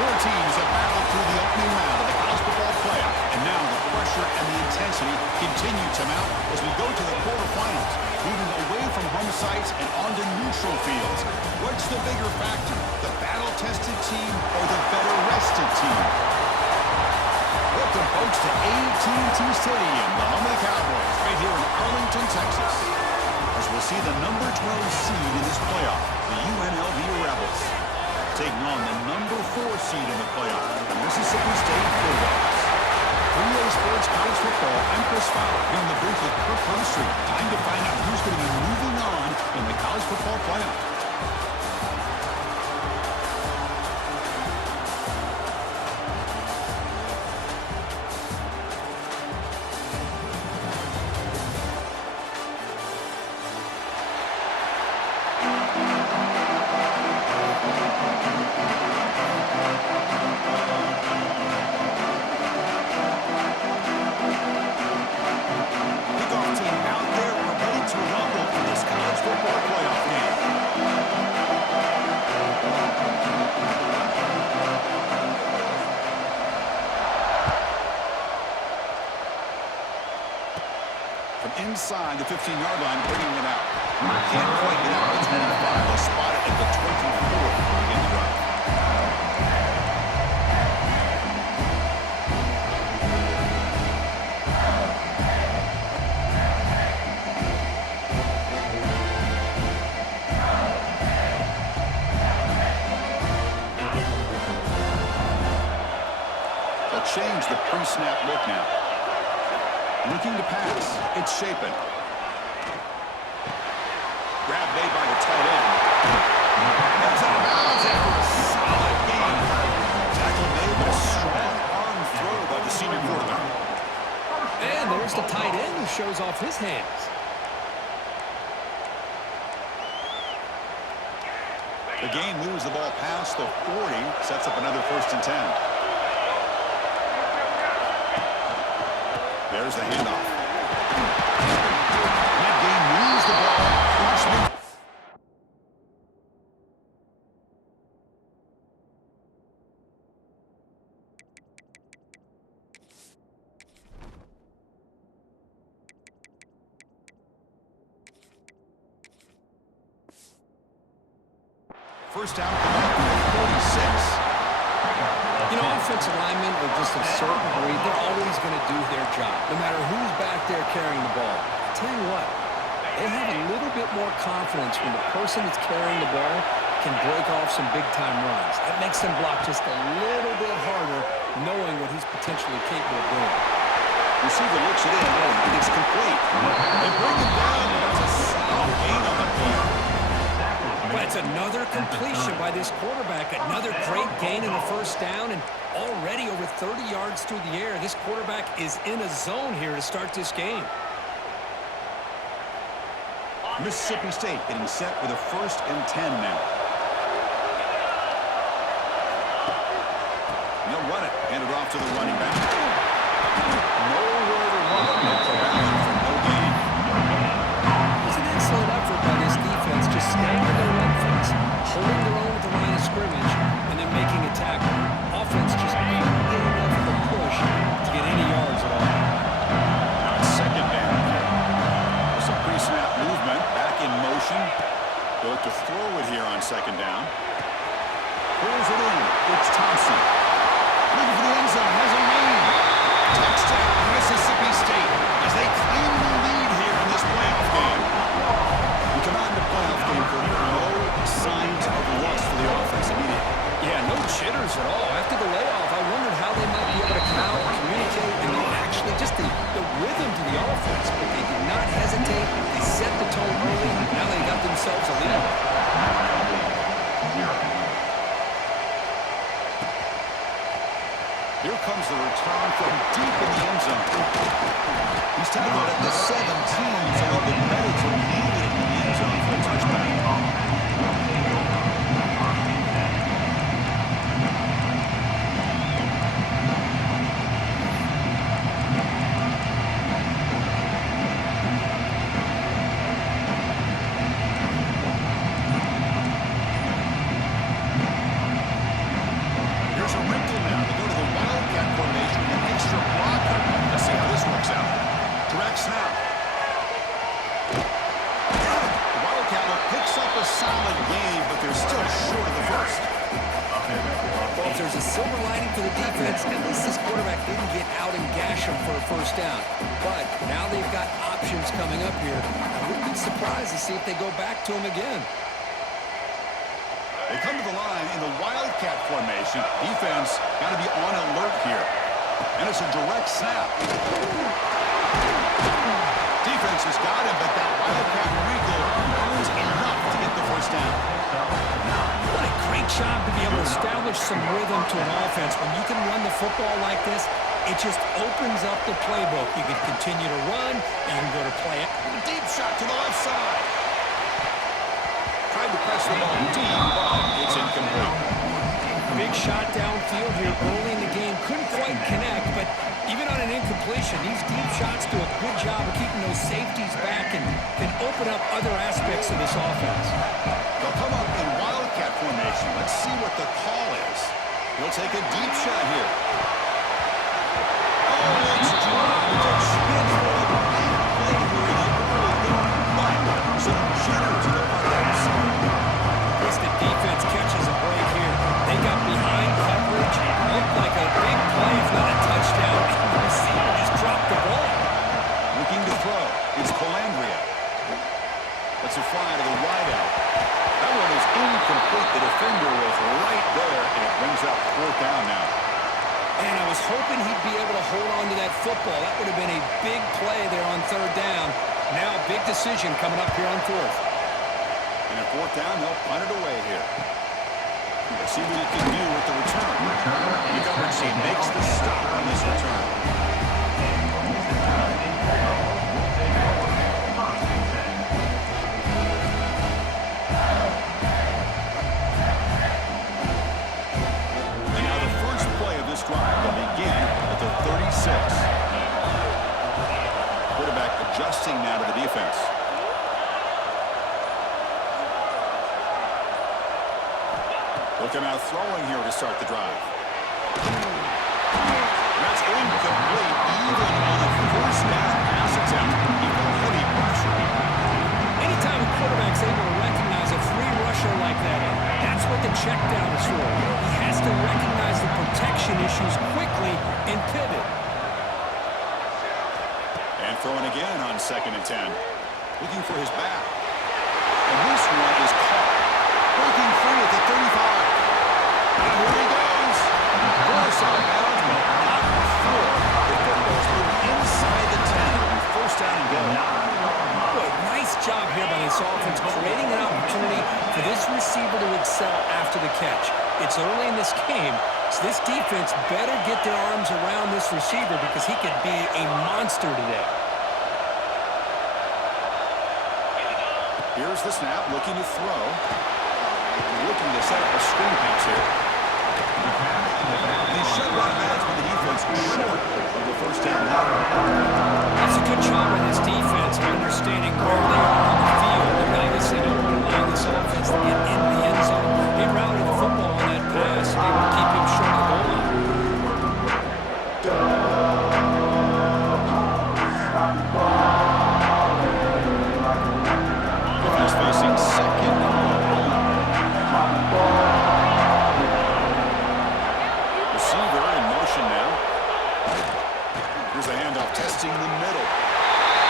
Four teams have battled through the opening round of the college football playoff, and now the pressure and the intensity continue to mount as we go to the quarterfinals, moving away from home sites and onto neutral fields. What's the bigger factor, the battle-tested team or the better-rested team? Welcome, folks, to AT&T Stadium, the home of the Cowboys, right here in Arlington, Texas, as we'll see the number 12 seed in this playoff, the UNLV Rebels, taking on the number 4 seed in the playoff, the Mississippi State Bulldogs. 3A Sports College Football, I'm Chris Fowler, here in the booth with Kirk Herbstreit. Time to find out who's going to be moving on in the college football playoff. Inside the 15-yard line, bringing it out. Can't quite get out of the 25. They'll spot it at the 24 to begin the drive. They'll change the pre-snap look now. Looking to pass. It's Shapen. Grab made by the tight end. That's out of bounds after a solid gain. Tackle made with a strong arm throw by the senior quarterback. And there's the tight end who shows off his hands. The game moves the ball past the 40. Sets up another 1st and 10. There's the handoff. That game moves the ball. First down coming up from 46. You know, offensive linemen are just a certain breed. They're always going to do their job, no matter who's back there carrying the ball. I tell you what, they have a little bit more confidence when the person that's carrying the ball can break off some big-time runs. That makes them block just a little bit harder, knowing what he's potentially capable of doing. Receiver looks it in, and it's complete. They bring him down, and it's a solid gain on the play. But it's another completion by this quarterback. Another great gain in the first down, and already over 30 yards through the air. This quarterback is in a zone here to start this game. Mississippi State getting set with a 1st and 10 now. And they'll run it. Hand it off to the running back. Nowhere to run. It's a rally for no gain. It's an excellent effort by this defense, just staying with their run fence, holding their own at the line of scrimmage, and then making a tackle. Offense just ain't get enough of a push to get any yards at all. Now it's 2nd down here. There's some pre-snap movement. Back in motion. Built to throw it here on 2nd down. Pulls it in. It's Thompson. Looking for the end zone. Has a lead. Touchdown, Mississippi State, as they claim the lead here in this playoff game. We come out in the playoff game for no signs of loss for the offense immediately. Yeah, no jitters at all. After the layoff, I wondered how they might be able to come out and communicate and actually just the rhythm to the offense. But they did not hesitate. They set the tone early. Now they got themselves a lead. Here comes the return from deep in the end zone. He's tackled at the 17, so it'll be better to leave it in the end zone for a touchback. Here's a for the defense. At least this quarterback didn't get out and gash him for a first down. But now they've got options coming up here. I wouldn't be surprised to see if they go back to him again. They come to the line in the Wildcat formation. Defense got to be on alert here. And it's a direct snap. Defense has got him, but that Wildcat wriggle earns enough to get the first down. What a great job to be able to establish some rhythm to an offense. When you can run the football like this, it just opens up the playbook. You can continue to run, and you can go to play it. Deep shot to the left side. Tried to press the ball deep, but it's incomplete. Big shot downfield here early in the game. Couldn't quite connect, but even on an incompletion, these deep shots do a good job of keeping those safeties back and can open up other aspects of this offense. They'll come up in Wildcat formation. Let's see what the call is. He'll take a deep shot here. Oh, it's dropped. A chance for a big play here in the early going. But some jitter to the Buckeyes. As the defense catches a break here, they got behind coverage. Looked like a big play, if not a touchdown. And the receiver just dropped the ball. Looking to throw. It's Calandria. Let's a fly to the wideout. That one is incomplete. The defender was right there, and it brings up fourth down now. And I was hoping he'd be able to hold on to that football. That would have been a big play there on third down. Now a big decision coming up here on fourth. And at fourth down, they'll punt it away here. Let's see what he can do with the return. The coverage team makes the stop on this return. And now the first play of this drive will begin at the 36. Quarterback adjusting now to the defense. Looking out throwing here to start the drive. That's incomplete. Even on a first down pass attempt, even heavy pressure. Anytime a quarterback's able to recognize a free rusher like that, that's what the check down is for. He has to recognize the protection issues quickly and pivot. And throwing again on 2nd and 10. Looking for his back. And this one is caught. Breaking free at the 35. And here he goes. Force out of bounds, but not before. The football's moving inside the 10. It'll be first down and goal. Boy, nice job here by this offense, creating an opportunity for this receiver to excel after the catch. It's early in this game, so this defense better get their arms around this receiver because he could be a monster today. Here's the snap, looking to throw. Looking to set up a screen pass here. And he shut out of bounds with the defense short of the first down. That's a good job by this defense of understanding where they are on the field. They're obviously don't allow this offense to get in the end zone. They routed the football on that pass to be able to keep him short of the goal line. He's facing second and goal. Receiver in motion now. Here's a handoff testing the middle.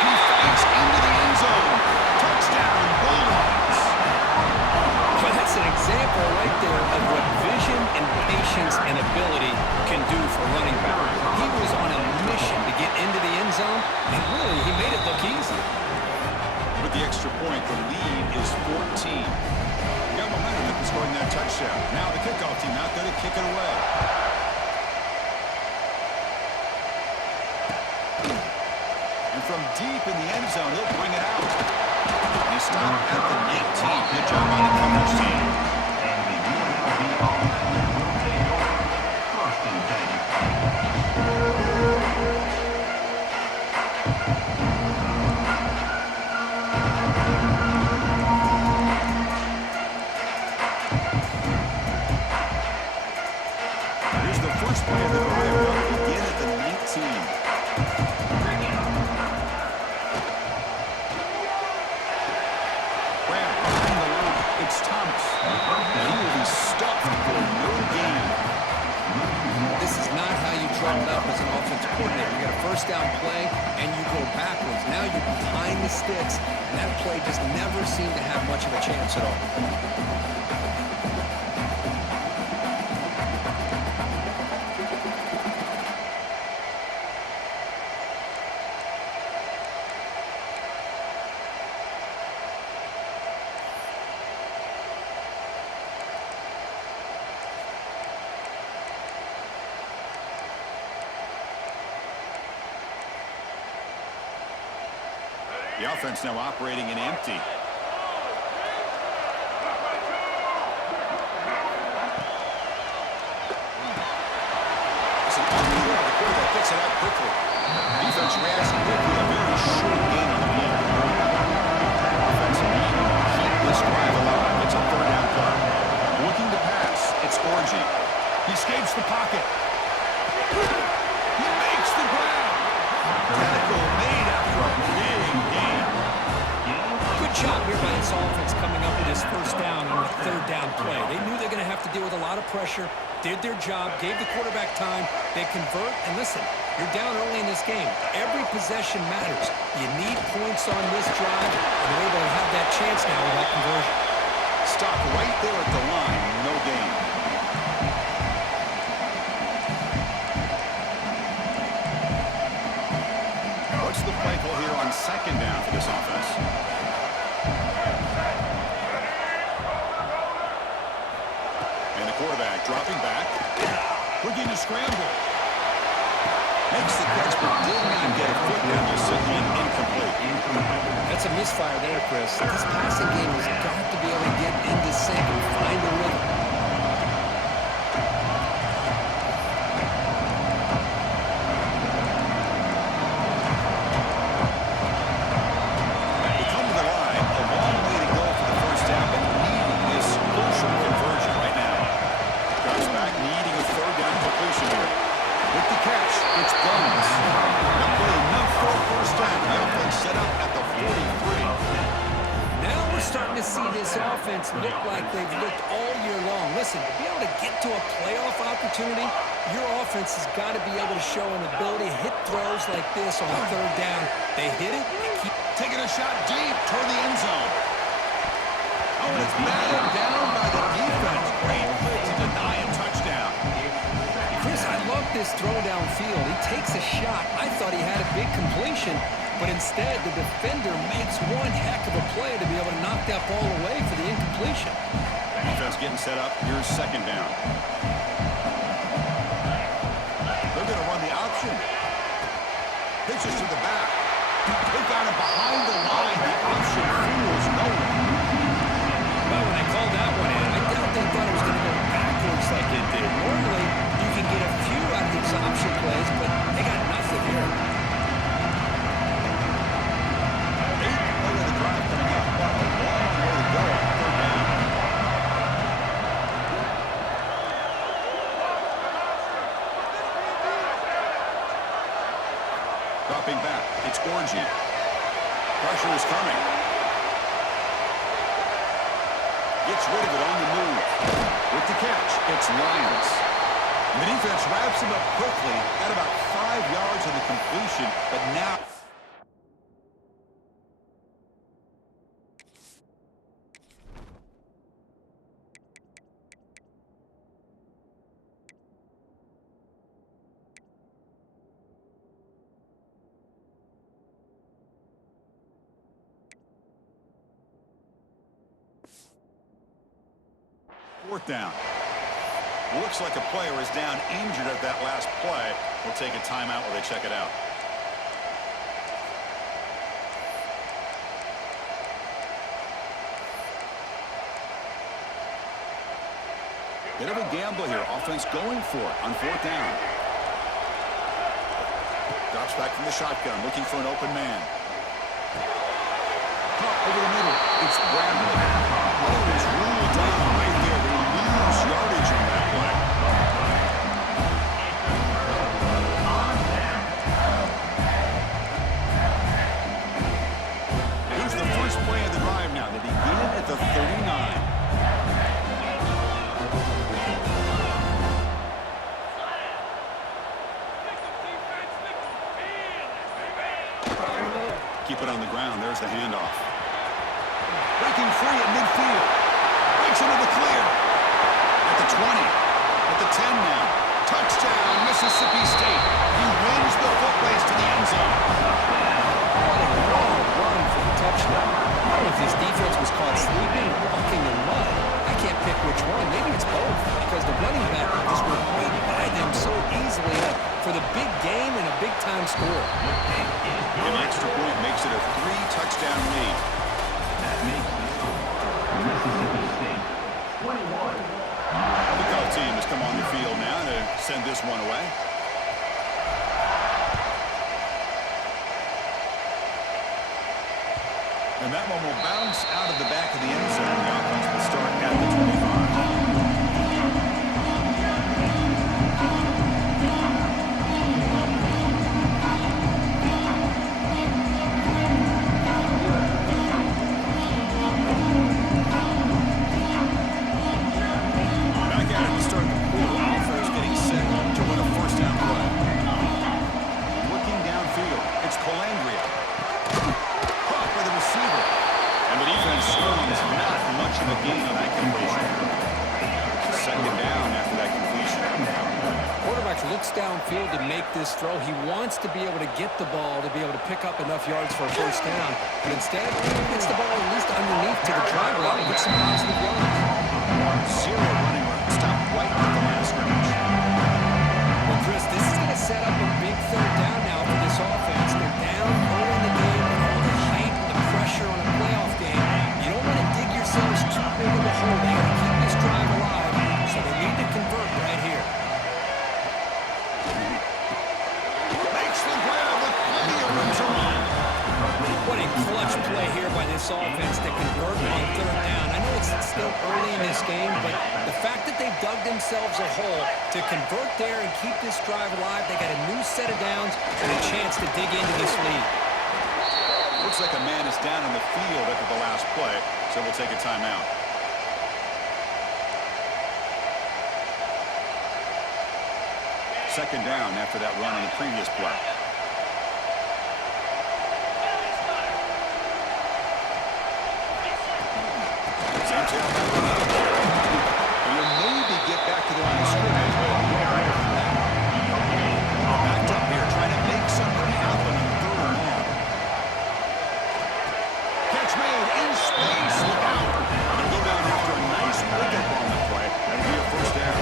He fakes into the end zone. Touchdown, Bulldogs. Well, that's an example right there of what vision and patience and ability can do for running back. He was on a mission to get into the end zone, and really, he made it look easy. With the extra point, the lead is 14. We got momentum after scoring that touchdown. Now the kickoff team out there to kick it away. And from deep in the end zone, he'll bring it out. He stopped at the 19. Good job by the coverage team. And the UNLV offense will take over first and 10. Here's the first play of the drive. They'll begin at the 19. Grab behind the line. It's Thomas. And he will be stuffed for no gain. The first down play and you go backwards. Now you're behind the sticks, and that play just never seemed to have much of a chance at all. The offense now operating in empty. It's an open field. The quarterback gets it out quickly. Defense reacts quickly. A very short game on the play. Offense needing to keep this drive alive. It's a third down play. Looking to pass. It's Orgy. He escapes the pocket. He makes the grab. Tackle made after a big game. Good job here by this offense coming up with his first down on the third down play. They knew they were going to have to deal with a lot of pressure, did their job, gave the quarterback time, they convert, and listen, you're down early in this game. Every possession matters. You need points on this drive, and they're able to have that chance now with that conversion. Stop right there at the line, no gain. What's the play call here on second down for this offense? And the quarterback dropping back. Looking to scramble. Makes the catch, but did not get a foot down there, simply incomplete. That's a misfire there, Chris. This passing game has got to be able to get into sync and find a rhythm. They come to the line. A long way to go for the first down, but needing this crucial conversion right now. Drops back, needing a third down completion here. With the catch, it's Guns. Not quite enough for a first down. The offense set up at the 43. Now we're starting to see this offense look like they've looked all year long. Listen, to be able to get to a playoff opportunity, your offense has got to be able to show an ability to hit throws like this on third down. They hit it and keep Taking a shot deep toward the end zone. Oh, and it's batted down by the defense. Great play to deny a touchdown. Chris, I love this throw downfield. He takes a shot. I thought he had a big completion, but instead the defender makes one heck of a play to be able to knock that ball away for the incompletion. Defense getting set up. Here's second down. They're going to run the option. Pitches to the back. They've got him behind the line. The option fools no one. Well, when they called that one in, I doubt they thought it was going to go backwards like it did. Normally, you can get a few out of these option plays, but they got nothing here. 8 play of the drive coming up. What a long way to go on third down. Dropping back. It's Orgy. Pressure is coming. Gets rid of it on the move. With the catch, it's Lyons. And the defense wraps him up quickly. Got about 5 yards on the completion, but now... Fourth down. Looks like a player is down injured at that last play. We'll take a timeout while they check it out. Bit of a gamble here. Offense going for it on fourth down. Drops back from the shotgun, looking for an open man. Caught over the middle. It's Bradley. Oh, it's ruled down right there. They lose yardage on that play. Here's the first play of the drive now. They begin at the 39. keep it on the ground. There's the handoff. Breaking free at midfield. Breaks into the clear. At the 20. At the 10 now. Touchdown, Mississippi State. He wins the foot race to the end zone. What a long run for the touchdown. I don't know if this defense was caught sleeping or walking in mud. I can't pick which one. Maybe it's both, because the running back just went right by them so easily for the big game and a big-time score. An extra point makes it a 3-touchdown lead. That makes the score. Mississippi State 21. The Gulf team has come on the field now to send this one away. And that one will bounce out of the back of the end zone. The offense will start at the 25. Downfield to make this throw. He wants to be able to get the ball to be able to pick up enough yards for a first down, but instead he gets the ball at least underneath to the driver line and gets some positive yards. Zero running room. Stop right at the last scrimmage. Well, Chris, this is going to set up a big third down now for this offense. They're down early in the game with all the hype and the pressure on a playoff game. You don't want to dig yourselves too big of a hole. They got to keep this drive alive, so they need to convert right here. What a clutch play here by this offense to convert on third down. I know it's still early in this game, but the fact that they've dug themselves a hole to convert there and keep this drive alive, they got a new set of downs and a chance to dig into this lead. Looks like a man is down on the field after the last play, so we'll take a timeout. Second down after that run on the previous play. Same tailback. And you'll maybe get back to the line of scrimmage, but backed up here, trying to make something happen on third and long. Catch made in space. Look out. They'll go down after a nice pickup on the play. That'll be a first down.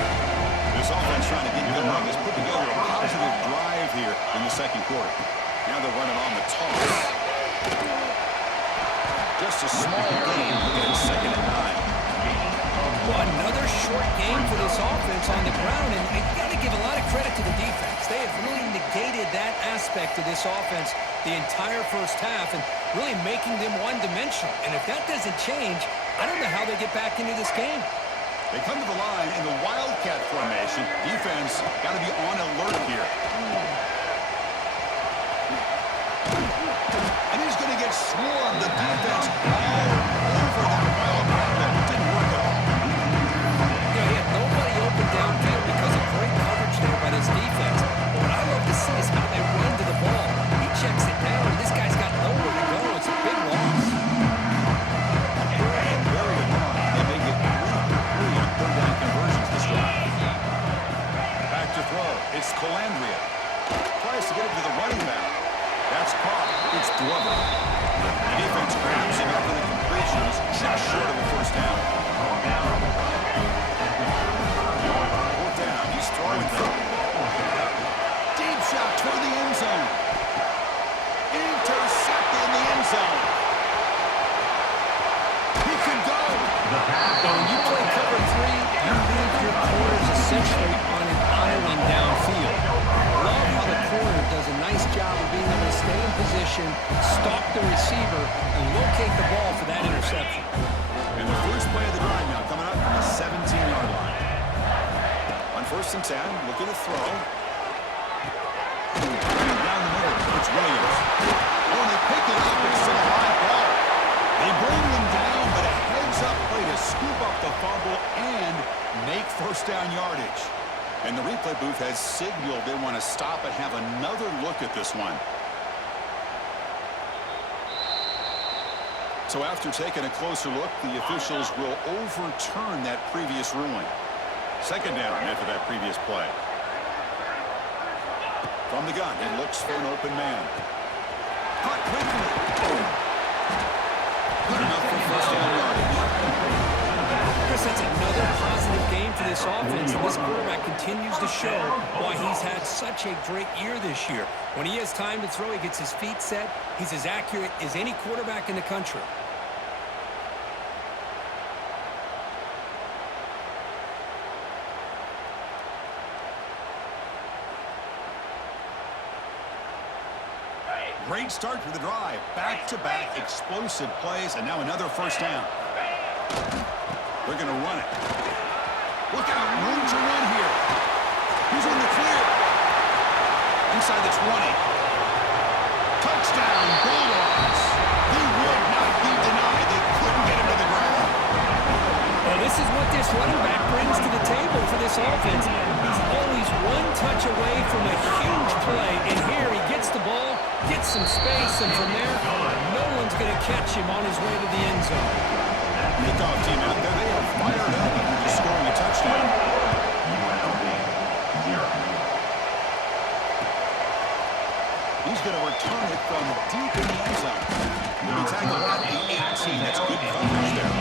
This offense trying to get going on this, put together a positive drive here in the second quarter. Now they're running on the toss. Just a small gain. Look at it, 2nd and 9. Well, another short game for this offense on the ground, and you got to give a lot of credit to the defense. They have really negated that aspect of this offense the entire first half and really making them one-dimensional. And if that doesn't change, I don't know how they get back into this game. They come to the line in the Wildcat formation. Defense got to be on alert here. And he's going to get swarmed. The defense all over that Wildcat. That didn't work at all. You know, he had nobody open downfield because of great coverage there by this defense. But what I love to see is how they run to the ball. He checks it down, and this guy's got nowhere to go. It's a big loss. And very annoying. They may get 3 on third down conversions this drive. Back to throw. It's Calandria. Tries to get it to the running back. That's caught. It's Glover. The defense grabs him after the completion. He's just short of a first down. Fourth down. He's throwing them. Deep shot toward the end zone. Intercepted in the end zone. He can go. When you play cover 3, you leave your corners essentially on an island downfield. Love how the corner does a nice job of being able to stay in position, stalk the receiver, and locate the ball for that interception. And the first play of the drive now coming up from the 17-yard line. On 1st and 10, look at the throw. Down the middle, it's Williams. Oh, and they pick it up. It's still a high ball. They bring him down, but a heads-up play to scoop up the fumble and make first down yardage. And the replay booth has signaled they want to stop and have another look at this one. So after taking a closer look, the officials will overturn that previous ruling. Second down after that previous play. From the gun, he looks for an open man. Caught quickly. Good enough for first down yardage. Chris, that's another positive game for this offense, and this quarterback continues to show why he's had such a great year this year. When he has time to throw, he gets his feet set. He's as accurate as any quarterback in the country. Great start to the drive. Back-to-back explosive plays, and now another first down. They're going to run it. Look out, room to run here. Who's in the clear? Inside the 20. Touchdown, Bulldogs. He would not be denied. They couldn't get him to the ground. Well, this is what this running back brings to the table for this offense. He's always one touch away from a huge play, and here he gets the ball, gets some space, and from there, no one's going to catch him on his way to the end zone. Kickoff team out there, they are fired up after scoring a touchdown. UNLV, 0. He's going to return it from deep in the end zone. He'll be tackled at the 18. That's good coverage there.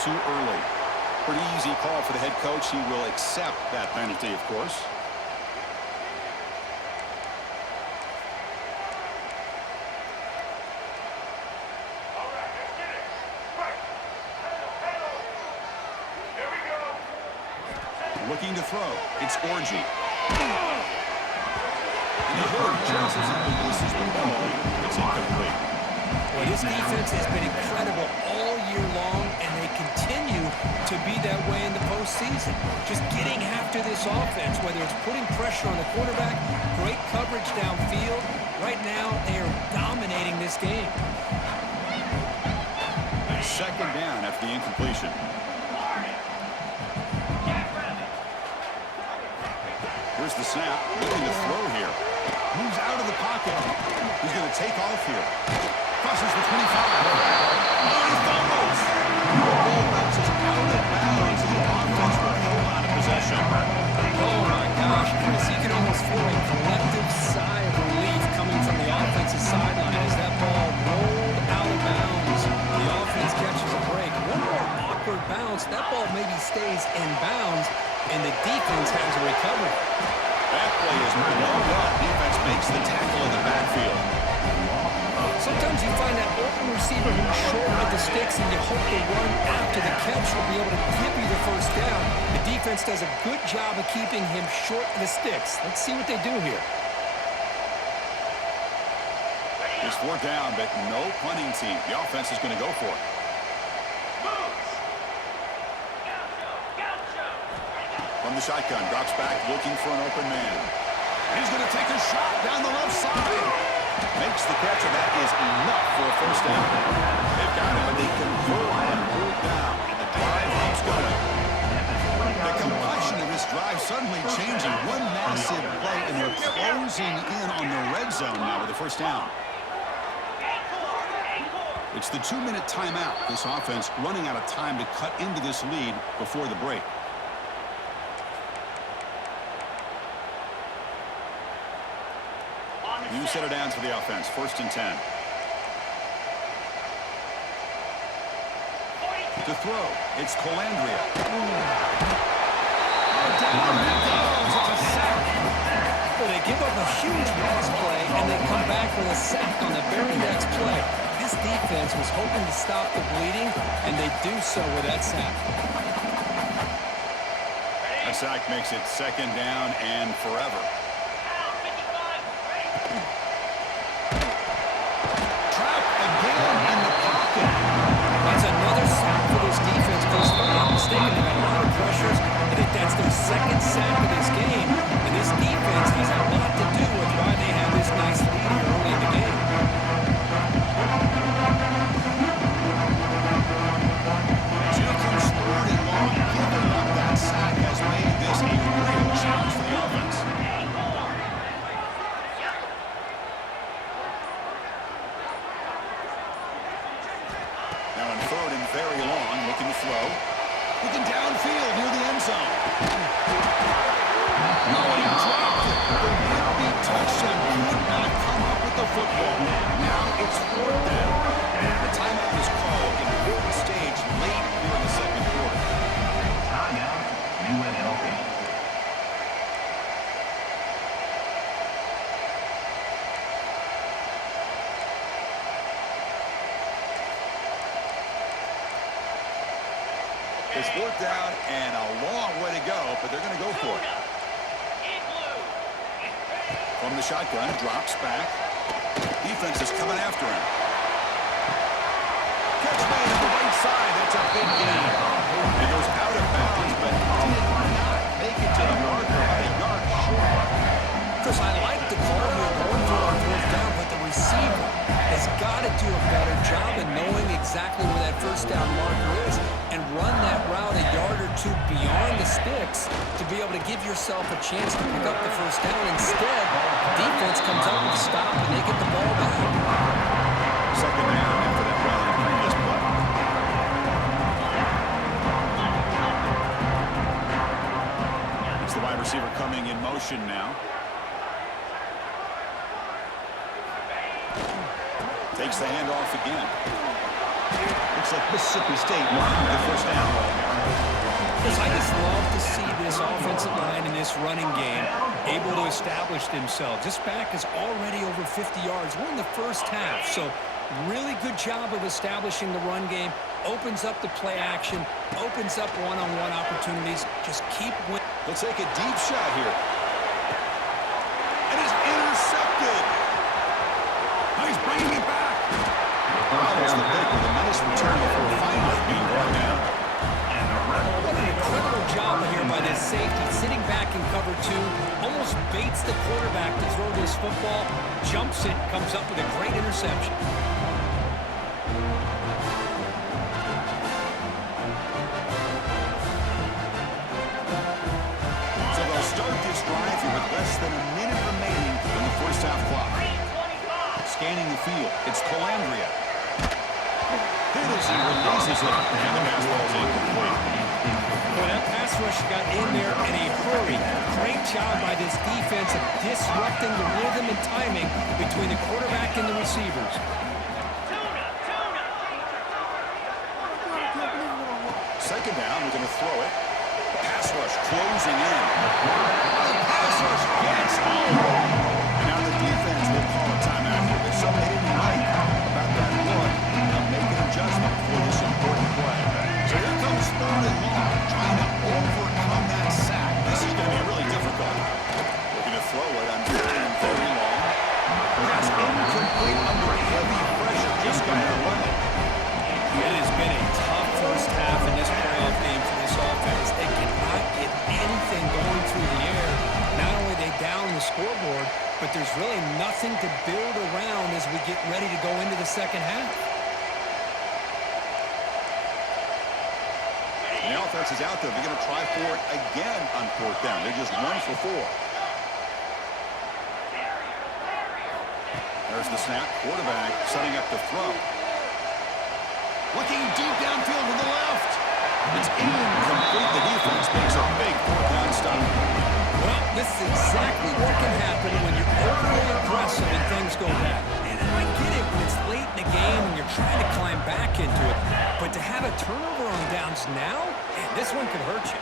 Too early. Pretty easy call for the head coach. He will accept that penalty, of course. All right, let's get it. Right. Here we go. Looking to throw. It's Orgy. And the herd just as it releases the ball. It's incomplete. Well, this defense has been incredible all year long, and they continue to be that way in the postseason. Just getting after this offense, whether it's putting pressure on the quarterback, great coverage downfield. Right now, they are dominating this game. Second down after the incompletion. Here's the snap. Looking to throw here. Moves out of the pocket. He's going to take off here. Crosses the 25. Oh, he fumbles. The ball bounces out of bounds. The offense will hold on to possession. Oh, my gosh, Chris, you can almost feel a collective sigh of relief coming from the offensive sideline as that ball rolled out of bounds. The offense catches a break. One more awkward bounce. That ball maybe stays in bounds, and the defense has a recovery. That play is well done. Defense makes the tackle in the backfield. Sometimes you find that open receiver who's short of the sticks, and you hope the run after the catch will be able to give you the first down. The defense does a good job of keeping him short of the sticks. Let's see what they do here. It's fourth down, but no punting team. The offense is going to go for it. From the shotgun, drops back, looking for an open man. He's going to take a shot down the left side. Makes the catch, and that is enough for a first down. They've got it, but they convert on third down, and the drive keeps going. The complexion of this drive suddenly changing. One massive play, and they're closing in on the red zone now with the first down. It's the 2-minute timeout. This offense running out of time to cut into this lead before the break. New set of downs for the offense. 1st and 10. To throw, it's Calandria. Down he goes. It's a sack. Well, they give up a huge pass play, and they come back with a sack on the very next play. This defense was hoping to stop the bleeding, and they do so with that sack. That sack makes it 2nd down and forever. Trapped again in football. Now it's 4th down. The timeout is called in important stage late here in the second quarter. Timeout, UNLV. It's 4th down and a long way to go, but they're going to go for it. From the shotgun, drops back. Defense is coming after him. Catch made on the right side. That's a big gain. He goes out of bounds, but did not make it to the marker, about a yard short. Chris, I like the call here going for on 4th down, but the receiver has got to do a better job of knowing exactly where that 1st down marker is and run that route a yard or two beyond the sticks to be able to give yourself a chance to pick up the 1st down. Instead, defense comes up with a stop and they get the ball back. 2nd down after that run on the previous play. It's the wide receiver coming in motion now. Takes the handoff again. Looks like Mississippi State marking the 1st down. Chris, I just love to see this offensive line in this running game able to establish themselves. This back is already over 50 yards. We're in the first half, so really good job of establishing the run game. Opens up the play action, opens up one-on-one opportunities. Just keep winning. They'll take a deep shot here. And it's intercepted. Now he's bringing it back. Follows the pick with a nice return before finally being brought down. What an incredible job here by this safety, sitting back in cover 2, almost baits the quarterback to throw this football, jumps it, comes up with a great interception. So they'll start this drive here with less than a minute remaining in the first half clock. Scanning the field, it's Calandria. Hit as he releases it, and the pass ball is incomplete. Well, that pass rush got in there in a hurry. Great job by this defense of disrupting the rhythm and timing between the quarterback and the receivers. 2nd down, we're going to throw it. Pass rush closing in. The pass rush gets home. And now the defense will call a timeout here. There's something they didn't like about that look. They'll make an adjustment for this important play. So here comes 3rd and long, trying to overcome that sack. This is going to be really difficult. Looking to throw it on 3rd and very long. Pass incomplete under heavy pressure. Just got it away. It has been a tough first half in this playoff game for this offense. They cannot get anything going through the air. Not only are they down the scoreboard, but there's really nothing to build around as we get ready to go into the second half. And the offense is out there. They're going to try for it again on 4th down. They're just 1 for 4. There's the snap. Quarterback setting up the throw. Looking deep downfield to the left. It's incomplete. The defense makes a big 4th down stop. Well, this is exactly what can happen when you're overly aggressive and things go bad. And I get it when it's late in the game and you're trying to climb back into it. But to have a turnover on downs now, man, this one could hurt you.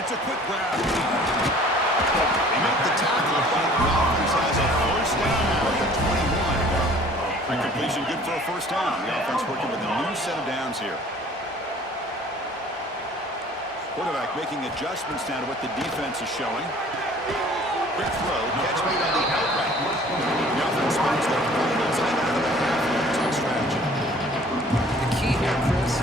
It's a quick grab. They make the tackle, but the offense has a 1st down now at the 21. That completion good for a 1st down. The offense working with a new set of downs here. Quarterback making adjustments now to what the defense is showing. Quick throw, catch made on the outright. The offense spends their final time out of the half on a tough strategy. The key here, Chris,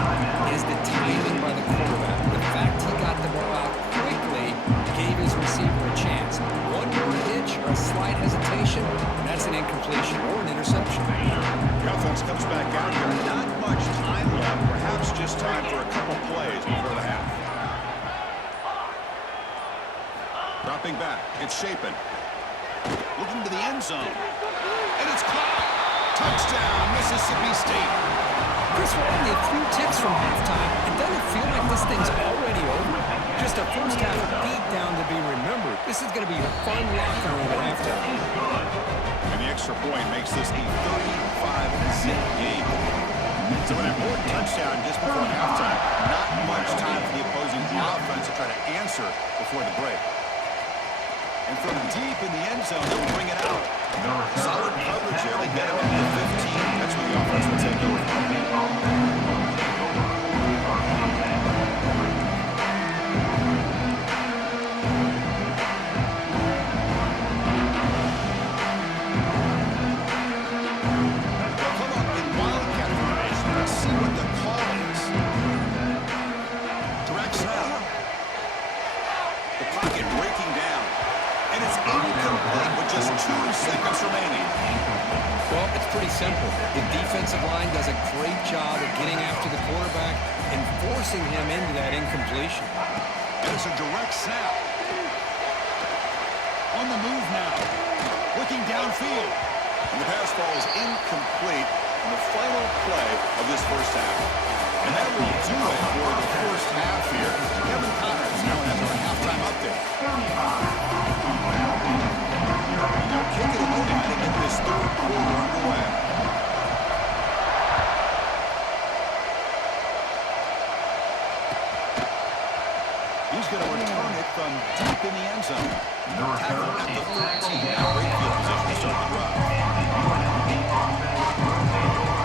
is the timing by the quarterback. The fact he got the ball out quickly gave his receiver a chance. One more hitch or a slight hesitation, and that's an incompletion or an interception. The offense comes back out here. Not much time left. Perhaps just time for a couple plays before the half. Dropping back. It's Shapen. Looking to the end zone. And it's caught. Touchdown, Mississippi State. Chris, we're only a few ticks from halftime. It doesn't feel like this thing's already over. Just a first-half beatdown to be remembered. This is going to be a fun locker room at halftime. And the extra point makes this a 35-zip game. So an important touchdown just before halftime. Not much time for the opposing offense to try to answer before the break. And from deep in the end zone, they'll bring it out. Solid coverage here. They get him into the 15. That's where the offense will take over. Simple. The defensive line does a great job of getting after the quarterback and forcing him into that incompletion. And it's a direct snap. On the move now. Looking downfield. And the pass ball is incomplete in the final play of this first half. And that will do it for the first half here. Kevin Connors now has our halftime update. They'll kick it away heading into this third quarter underway. He's going to return it from deep in the end zone. Tackle at the 13. Now great field position to start the drive. UNLV offense will take over.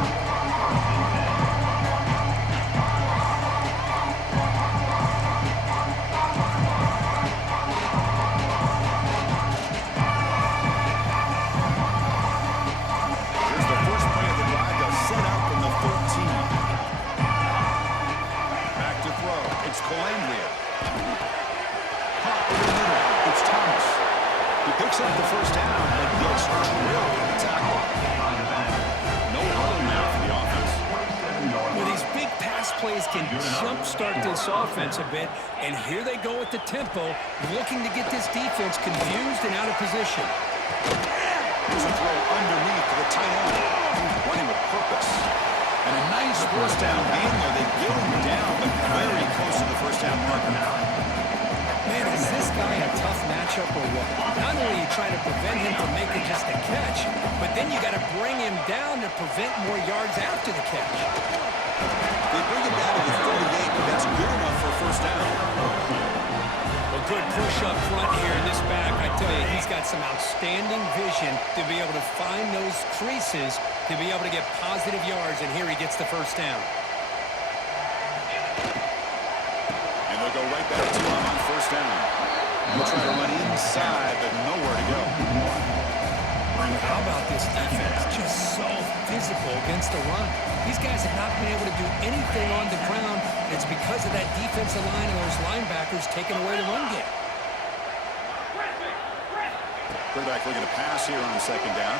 Picks up the first down, but gets drilled in the tackle. No huddle now for the offense. Well, these big pass plays can jumpstart this offense a bit, and here they go at the tempo, looking to get this defense confused and out of position. Here's a throw underneath to the tight end, running with purpose. And a nice first down gain there. They get him down, but very close to the first down marker. Man, is this guy a tough matchup or what? Not only are you trying to prevent him from making just a catch, but then you got to bring him down to prevent more yards after the catch. They bring him down to the 38, but that's good enough for a first down. A good push up front here in this back. I tell you, he's got some outstanding vision to be able to find those creases, to be able to get positive yards, and here he gets the first down. Go right back to him on first down. We'll try to run inside, but nowhere to go. How about this defense? Just so physical against the run. These guys have not been able to do anything on the ground. It's because of that defensive line and those linebackers taking away the run game. Quarterback looking to pass here on second down.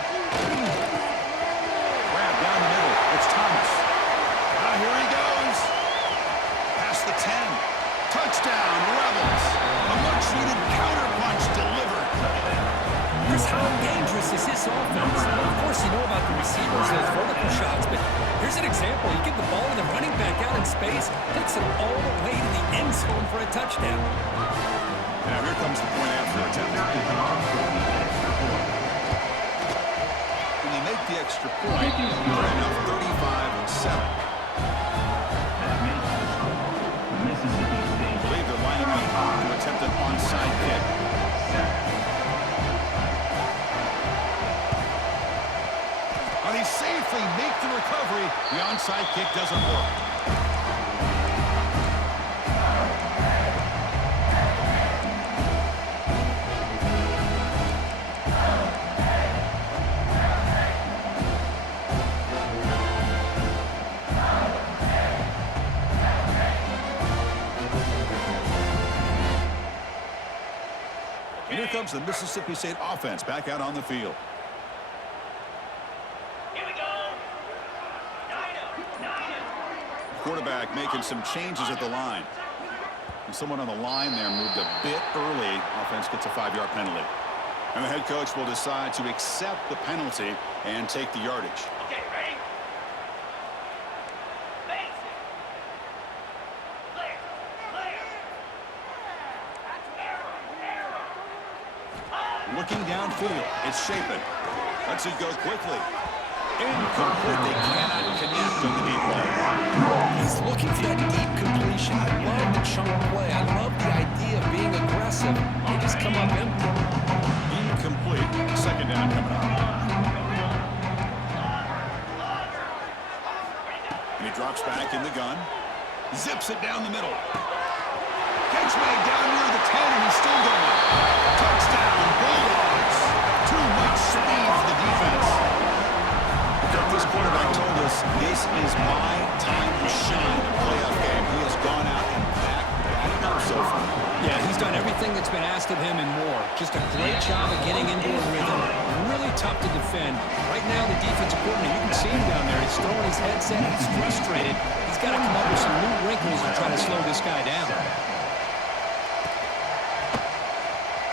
Grab down the middle. It's Thomas. Now here he goes. Past the 10. Touchdown, Rebels. A much-needed counter-punch delivered. Here's how dangerous is this offense. Of course, you know about the receivers, those vertical shots, but here's an example. You get the ball and the running back out in space, takes it all the way to the end zone for a touchdown. Now here comes the point after attempt. When you make the extra point, you're now 35-7. To attempt an onside kick. Well, they safely make the recovery. The onside kick doesn't work. Here comes the Mississippi State offense back out on the field. Here we go. Quarterback making some changes at the line. And someone on the line there moved a bit early. Offense gets a 5-yard penalty. And the head coach will decide to accept the penalty and take the yardage. Okay, ready? Basic. Clear. Clear. Looking downfield. It's Shapen. Lets it go quickly. Incomplete. They cannot connect on the deep ball. He's looking for that deep completion. I love the chunk play. I love the idea of being aggressive. They just come up empty. Incomplete. Second down coming up. And he drops back in the gun. Zips it down the middle. Catch made down near the 10, and he's still going. Touchdown, Bulldogs. Too much speed for the defense. This quarterback told us this is my time to shine in a playoff game. He has gone out and backed up so far. Yeah, he's done everything that's been asked of him and more. Just a great job of getting into a rhythm. Really tough to defend. Right now, the defensive coordinator, you can see him down there. He's throwing his headset. He's frustrated. He's got to come up with some new wrinkles to try to slow this guy down.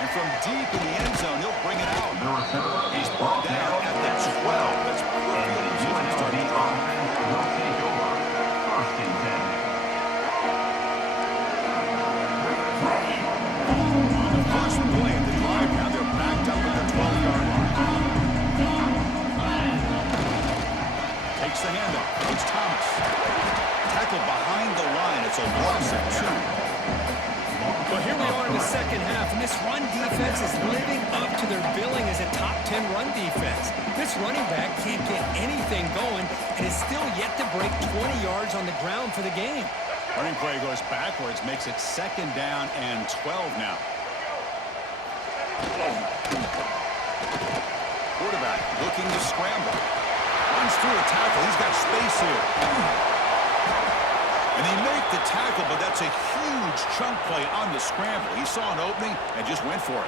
And from deep in the end zone, he'll bring it out. He's brought down at the 12. That's UNLV offense will take over. First and 10. On the first play of the drive, now they're backed up at the 12-yard line. Takes the handoff. It's Thomas. Tackled behind the line. It's a loss of 2. Well, here we are in the second half, and this run defense is living up to their billing as a top 10 run defense. This running back can't get anything going and is still yet to break 20 yards on the ground for the game. Running play goes backwards, makes it second down and 12 now. Quarterback looking to scramble. Runs through a tackle. He's got space here. And they make the tackle, but that's a huge chunk play on the scramble. He saw an opening and just went for it.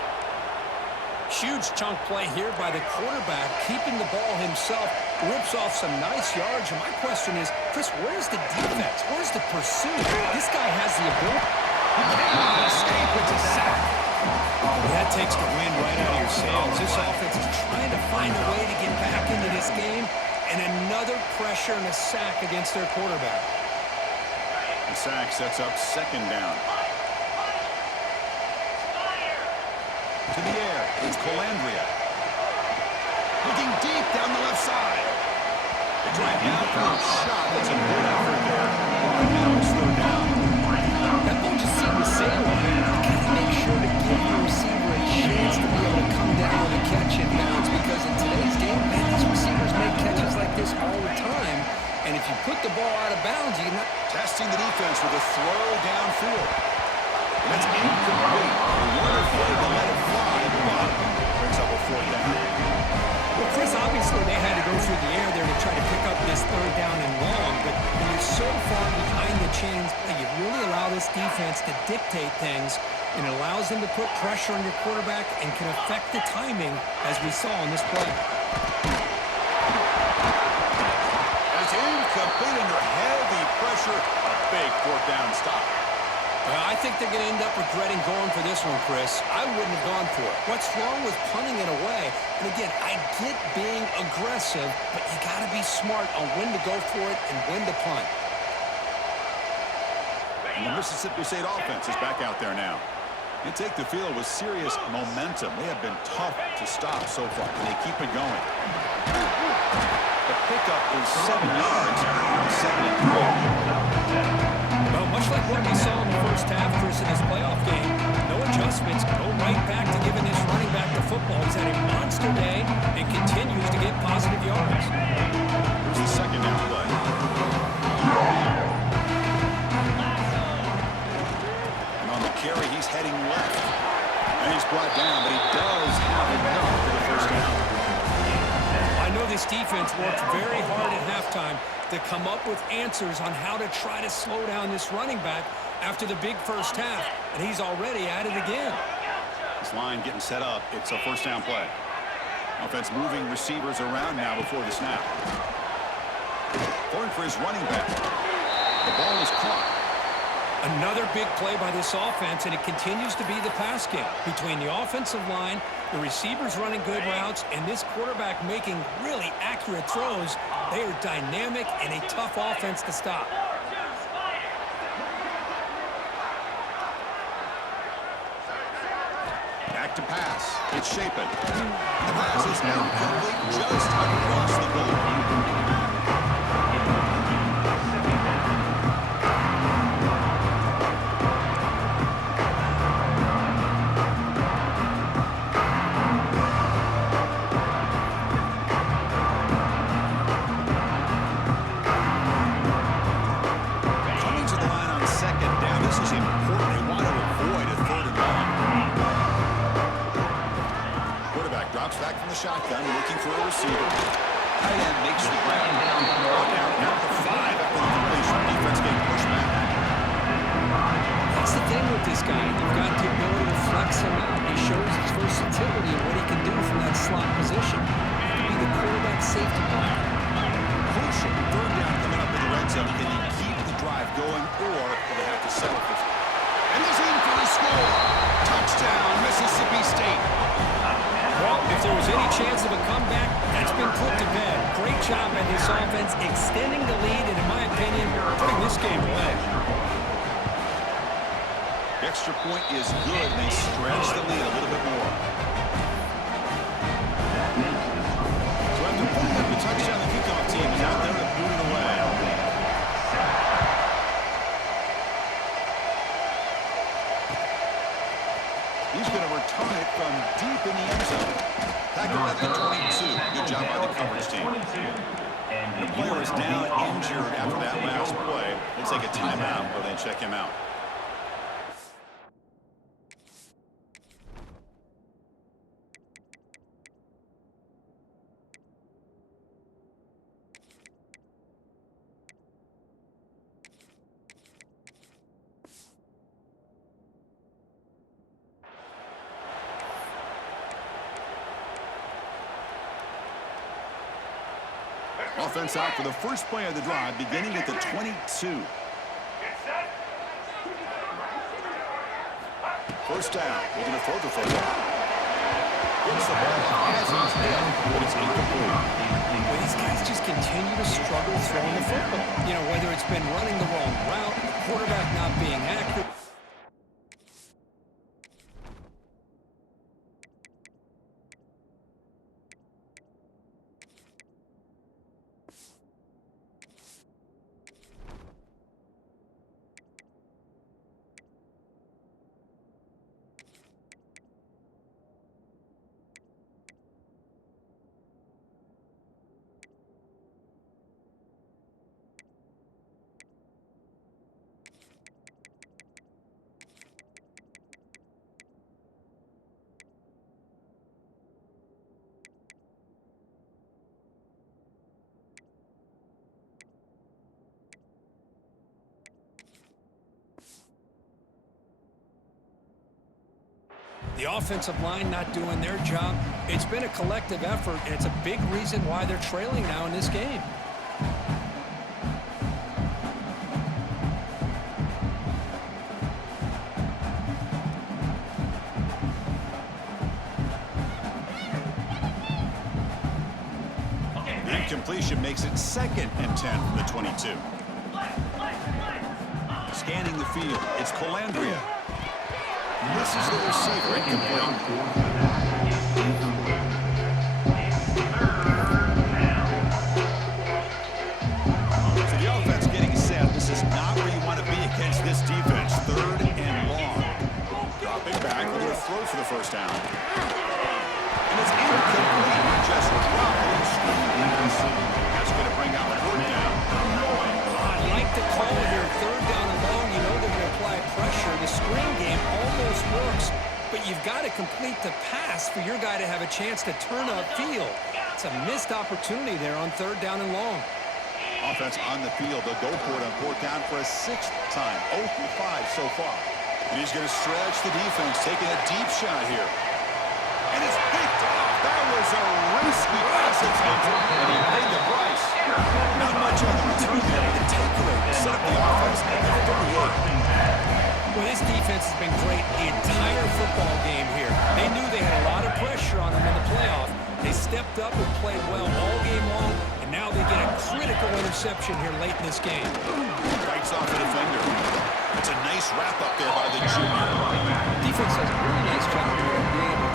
Huge chunk play here by the quarterback, keeping the ball himself, rips off some nice yards. And my question is, Chris, where's the defense? Where's the pursuit? This guy has the ability. He cannot escape. It's a sack. Well, that takes the wind right out of your sails. This offense is trying to find a way to get back into this game, and another pressure and a sack against their quarterback. The sack sets up second down. To the air, it's Colandria. Looking deep down the left side. They drive down for a shot. That's a good effort there. Now it's third down. That ball just seemed to sail on him. You gotta make sure to give the receiver a chance to be able to come down with a catch and bounce, because in today's game, man, these receivers make catches like this all the time. And if you put the ball out of bounds, you can... Testing the defense with a throw downfield. And that's incomplete. They weren't afraid to let it fly, but brings up a fourth down. Well, Chris, obviously they had to go through the air there to try to pick up this third down and long, but when you're so far behind the chains, you really allow this defense to dictate things, and it allows them to put pressure on your quarterback and can affect the timing, as we saw on this play. It's incomplete under heavy pressure. A big fourth down stop. Well, I think they're going to end up regretting going for this one, Chris. I wouldn't have gone for it. What's wrong with punting it away? And again, I get being aggressive, but you got to be smart on when to go for it and when to punt. And the Mississippi State offense is back out there now. They take the field with serious momentum. They have been tough to stop so far, and they keep it going. The pickup is 7 yards, 7 and 3. Well, much like what we saw in the first half, Chris, in this playoff game, no adjustments, go right back to giving this running back the football. He's had a monster day and continues to get positive yards. Here's the second down play. And on the carry, he's heading left. And he's brought down, but he does have enough for the first down. I know this defense worked very hard at halftime to come up with answers on how to try to slow down this running back after the big first half, and he's already at it again. This line getting set up. It's a first down play. Offense moving receivers around now before the snap. Going for his running back. The ball is caught. Another big play by this offense, and it continues to be the pass game between the offensive line, the receivers running good routes, and this quarterback making really accurate throws. They are dynamic and a tough offense to stop. Back to pass. It's Shapen. The pass is incomplete just across the goal. Back from the shotgun, looking for a receiver. Tight end makes the grab. Now at the 5 after the completion. Defense getting pushed back. That's the thing with this guy. You've got the ability to flex him out. He shows his versatility and what he can do from that slot position. He can be the quarterback safety blanket. Crucial. Third down coming up in the red zone. Can you keep the drive going, or will they have to settle for it? And he's in for the score. Touchdown, Mississippi State. Well, if there was any chance of a comeback, that's been put to bed. Great job by this offense, extending the lead, and in my opinion, putting this game away. The extra point is good, and they stretch the lead a little bit more. So after putting up the touchdown, the kickoff team is out there to boot it away. He's going to return it from deep in the end zone. Tackled at the 22. Good job by the coverage team. The player is down injured after that last play. We'll take a timeout or then check him out. Offense out for the first play of the drive, beginning at the 22. First down, looking to throw the football. Gets the ball as he's hit, but it's incomplete. Well, these guys just continue to struggle throwing the football. You know, whether it's been running the wrong route, the quarterback not being accurate. The offensive line not doing their job. It's been a collective effort, and it's a big reason why they're trailing now in this game. The incompletion makes it 2nd and 10 from the 22. Scanning the field, it's Colandrea. Misses the receiver, incomplete. So the offense getting set. This is not where you want to be against this defense. 3rd and long. Dropping back, we're going to throw for the first down. And it's incomplete. Just dropped it. That's going to bring out 4th down. I like the call here. 3rd down and long. You know they're going to apply pressure. The screen game almost works, but you've got to complete the pass for your guy to have a chance to turn upfield. It's a missed opportunity there on 3rd down and long. Offense on the field. They'll go for it on 4th down for a 6th time. 0 for 5 so far. And he's going to stretch the defense, taking a deep shot here. And it's picked off. That was a risky pass attempt, and he paid the price. Not much on the return there, but the takeaway set up the offense at the 38. Well, this defense has been great the entire football game here. They knew they had a lot of pressure on them in the playoff. They stepped up and played well all game long, and now they get a critical interception here late in this game. Bites off the defender. It's a nice wrap-up there by the junior. Defense does a really nice job here of being able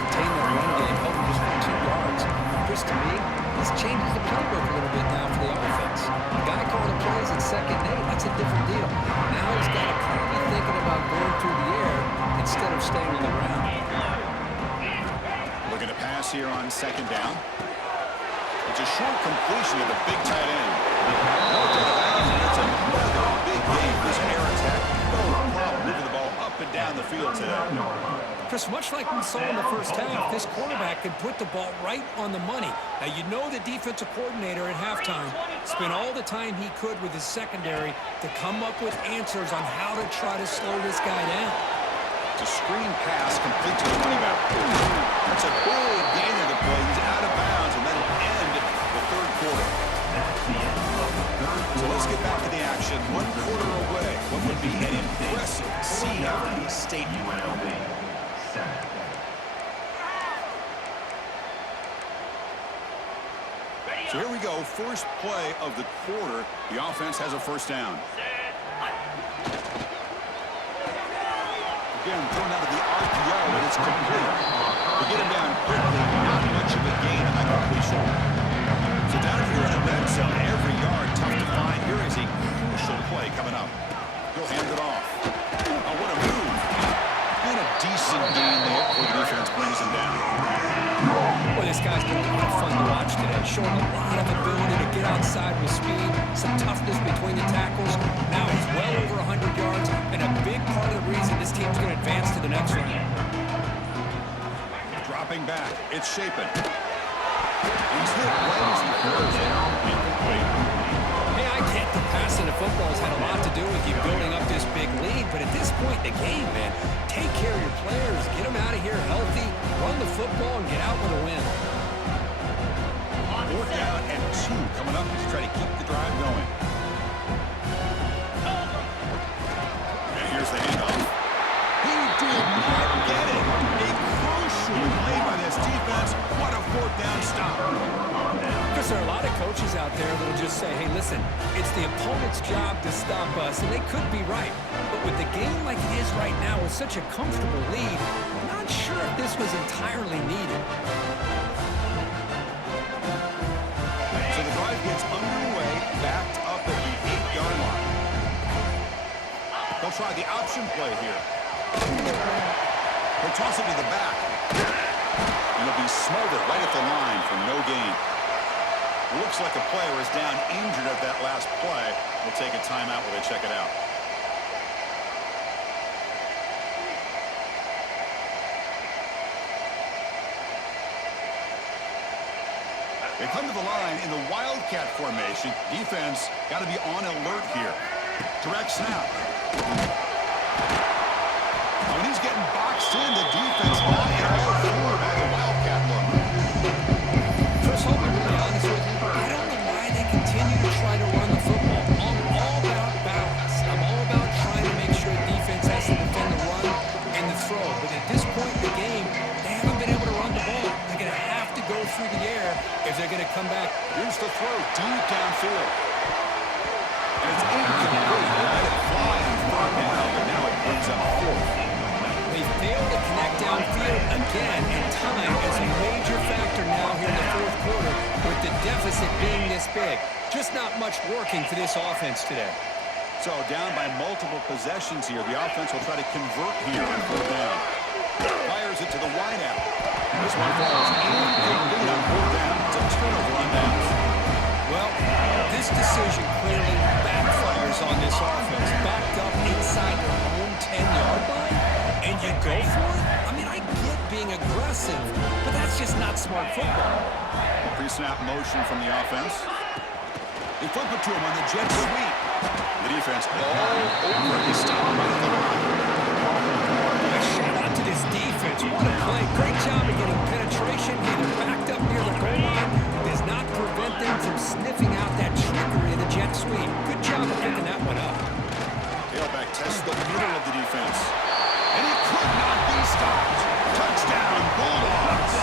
this changes the playbook a little bit now for the offense. The guy calling the plays at second and 8, that's a different deal. Now he's got to probably be thinking about going through the air instead of staying on the ground. Looking to pass here on second down. It's a short completion to the big tight end. It's another big game. This air attack, no problem moving the ball up and down the field today. Chris, much like we saw in the first half, this quarterback can put the ball right on the money. Now, you know the defensive coordinator at halftime spent all the time he could with his secondary to come up with answers on how to try to slow this guy down. It's a screen pass complete to the running back. That's a big gain of the play. He's out of bounds, and that'll end the third quarter. So let's get back to the action. 1 quarter away. What would be an impressive scene out of East State UNLV. So here we go. First play of the quarter. The offense has a first down. Again, thrown out of the RPO, and it's complete. They get him down quickly. Not much of a gain on that completion. So down here in the red zone, every yard tough to find. Here is a crucial play coming up. He'll hand it off. Oh, what a move. And a decent gain there before the defense brings him down. Well, this guy's been a lot of fun to watch today, showing a lot of ability to get outside with speed, some toughness between the tackles. Now he's well over 100 yards, and a big part of the reason this team's going to advance to the next round. Dropping back, it's Shapen. He's hit right as he throws it. Incomplete. Hey, I get the passing of football has had a lot to do with you building up this big lead, but at this point in the game, man, take care of your players, get them out of here healthy, run the football, and get out with a win. 4th down and 2 coming up to try to keep the drive going. And here's the handoff. He did not get it. A crucial play by this defense. What a 4th down stop. Because there are a lot of coaches out there that will just say, hey, listen, it's the opponent's job to stop us, and they could be right. But with the game like it is right now with such a comfortable lead, I'm not sure if this was entirely needed. So the drive gets underway, backed up at the 8-yard line. They'll try the option play here. They'll toss it to the back. And it'll be smothered right at the line for no gain. Looks like a player is down injured at that last play. We'll take a timeout while they check it out. They come to the line in the Wildcat formation. Defense got to be on alert here. Direct snap. When he's getting boxed in, the defense not at all forward at the Wildcat look. First, I'll be really honest with you. I don't know why they continue to try to run the football. I'm all about balance. I'm all about trying to make sure defense has to defend the run and the throw. But at this point in the game, they haven't been able to run the ball. They're going to have to go through the air if they're going to come back. Here's the throw deep downfield. And it's incomplete. They let it fly and far down, but now it brings up 4th. They failed to connect downfield again, and time is a major factor now here in the 4th quarter with the deficit being this big. Just not much working for this offense today. So down by multiple possessions here. The offense will try to convert here on 4th down. Fires it to the wideout. This one falls incomplete on 4th down. It's a turnover on downs. Well, this decision clearly backfires on this offense. Backed up inside their own 10-yard line, and you go for it? I mean, I get being aggressive, but that's just not smart football. Pre-snap motion from the offense. They flip it to him on the jet sweep. The defense all over. He stopped right at the line. A shout out to this defense. What a play. Great job of getting penetration. Either backed up near the goal line does not prevent them from sniffing out that trickery of the jet sweep. Good job of picking that one up. Tailback tests the middle of the defense. And he could not be stopped. Touchdown, Bulldogs.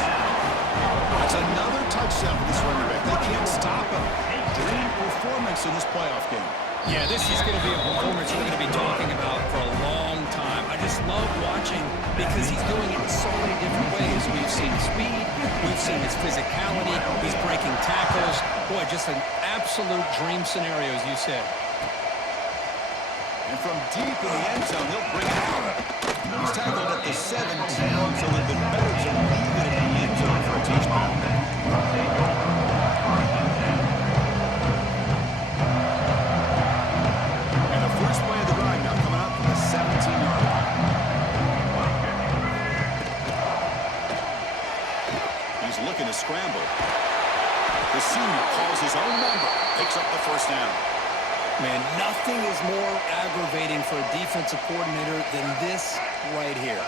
That's another touchdown for this running back. They can't stop him. Dream performance in this playoff game. Yeah, this is going to be a performance we're going to be talking about for a long time. I just love watching because he's doing it in so many different ways. We've seen speed, we've seen the his physicality. He's breaking tackles. Boy, just an absolute dream scenario, as you said. And from deep in the end zone, he'll bring it out. He's tackled at the 17, so they've been better to leave it in the end zone for a touchdown. And the first play of the drive now coming up from the 17-yard line. He's looking to scramble. The senior calls his own number, picks up the first down. Man, nothing is more aggravating for a defensive coordinator than this right here.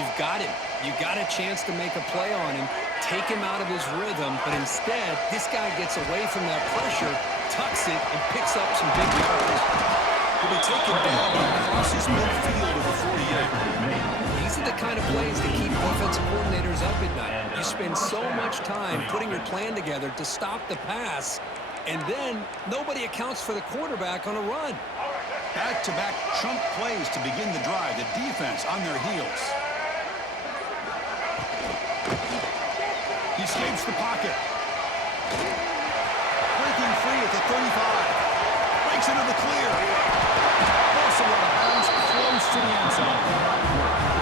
You've got him. You've got a chance to make a play on him, take him out of his rhythm, but instead, this guy gets away from that pressure, tucks it, and picks up some big yards. He'll be taken down and crosses midfield of the 48. These are the kind of plays that keep defensive coordinators up at night. You spend so much time putting your plan together to stop the pass, and then nobody accounts for the quarterback on a run. Back-to-back chunk plays to begin the drive. The defense on their heels. He escapes the pocket. Breaking free at the 35. Breaks into the clear. Also out of bounds, close to the end zone.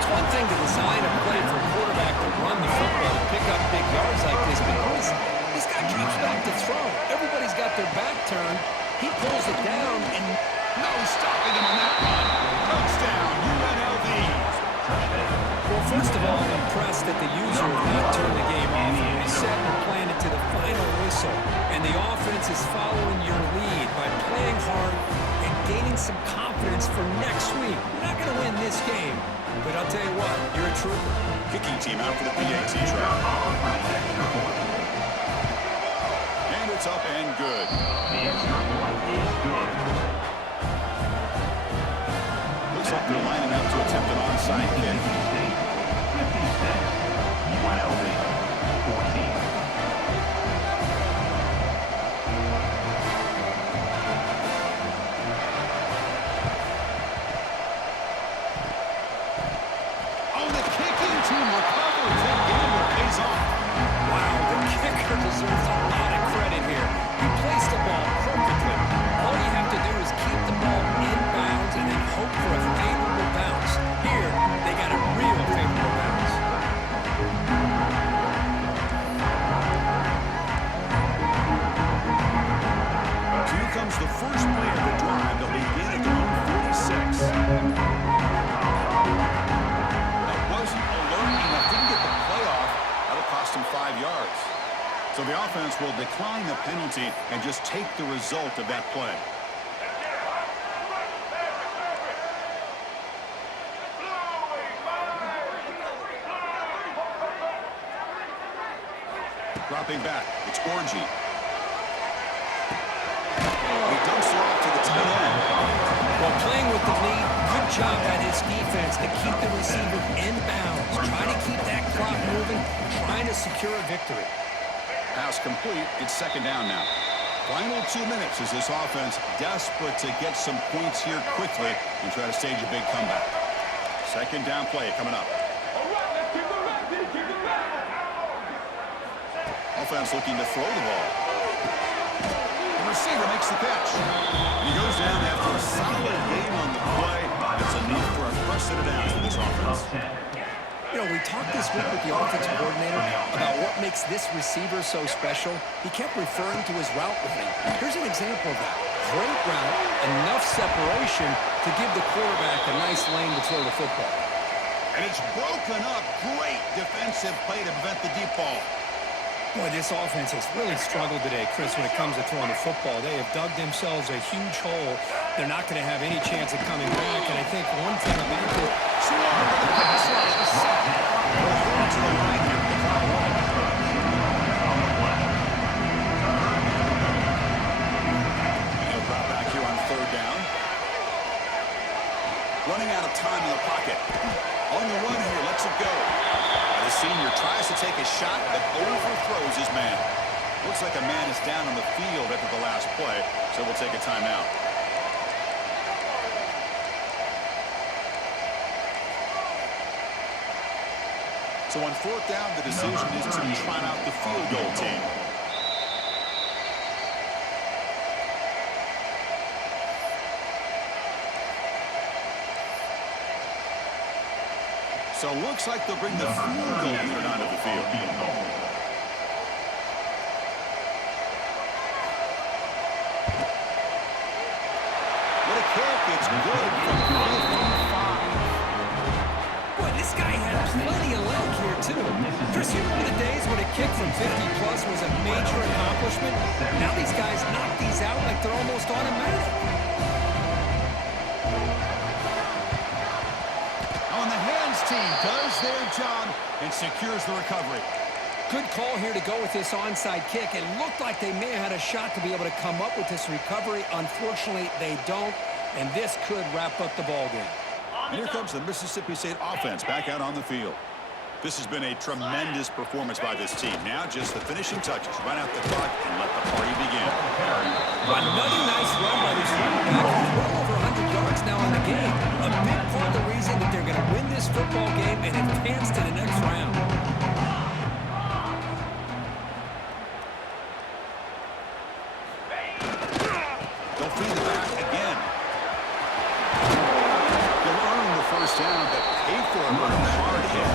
It's one thing to design a play for a quarterback to run the football and pick up big yards like this, but this guy drops back to throw. Everybody's got their back turned. He pulls it down, and no stopping him on that run. Touchdown, UNLV. Well, first of all, I'm impressed that the user has not turned the game off. He set and planned it to the final whistle, and the offense is following your lead by playing hard and gaining some confidence for next week. We're not going to win this game, but I'll tell you what, you're a trooper. Kicking team out for the PAT trap. And it's up and good. Looks like they're lining up to attempt an onside kick. UNLV 14. Oh, the kicking team recovers. That gamble pays off. Wow, the kicker deserves a lot of credit here. He placed the ball perfectly. All you have to do is keep the ball in bounds and then hope for a favorable bounce. Here, they got a real favorable bounce. Here comes the first play of the drive. They'll begin at their own 46. That wasn't alert enough. Didn't get the play off. That'll cost him 5 yards. So the offense will decline the penalty and just take the result of that play. Dropping back, it's Orgy. He dumps it off to the tight end. While playing with the lead, good job by his defense to keep the receiver in bounds, trying to keep that clock moving, trying to secure a victory. Pass complete. It's second down now. Final 2 minutes as this offense desperate to get some points here quickly and try to stage a big comeback. Second down play coming up. Offense looking to throw the ball. The receiver makes the catch. And he goes down after a solid game on the play. That's enough for a first set of downs for this offense. You know, we talked this week with the offensive coordinator about what makes this receiver so special. He kept referring to his route running. Here's an example of that. Great route, enough separation to give the quarterback a nice lane to throw the football. And it's broken up. Great defensive play to prevent the deep ball. Boy, this offense has really struggled today, Chris, when it comes to throwing the football. They have dug themselves a huge hole. They're not going to have any chance of coming back. And I think one thing about it, the pass rush is set. To the line here. And he'll drop back here on third down. Running out of time in the pocket. On the run here, lets it go. The senior tries to take a shot, but overthrows his man. Looks like a man is down on the field after the last play, so we'll take a timeout. So on fourth down, the decision is to trot out the field goal team. So it looks like they'll bring the field goal unit onto the field. What a kick. It's good from 55. Boy, this guy had plenty of leg here, too. Chris, you remember the days when a kick from 50-plus was a major accomplishment? Now these guys knock these out like they're almost automatic. Team does their job and secures the recovery. Good call here to go with this onside kick. It looked like they may have had a shot to be able to come up with this recovery. Unfortunately, they don't, and this could wrap up the ballgame. And here comes the Mississippi State offense back out on the field. This has been a tremendous performance by this team. Now just the finishing touches. Run out the clock and let the party begin. Another nice run by this running back. Well over 100 yards now in the game. A big part of the reason that they're going to win this football game and advance to the next round. They'll feed the back again. They'll earn the first down, but pay for it with a hard hit.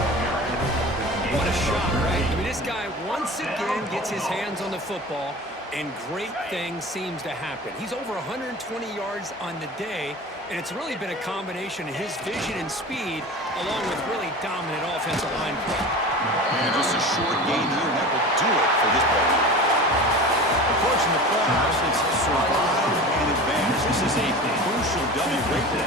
What a shot, right? I mean, this guy once again gets his hands on the football, and great things seems to happen. He's over 120 yards on the day, and it's really been a combination of his vision and speed along with really dominant offensive line play. And just a short gain here, and that will do it for this ball game. Of course, in the playoffs, it's survive and advance. This is a crucial W right there.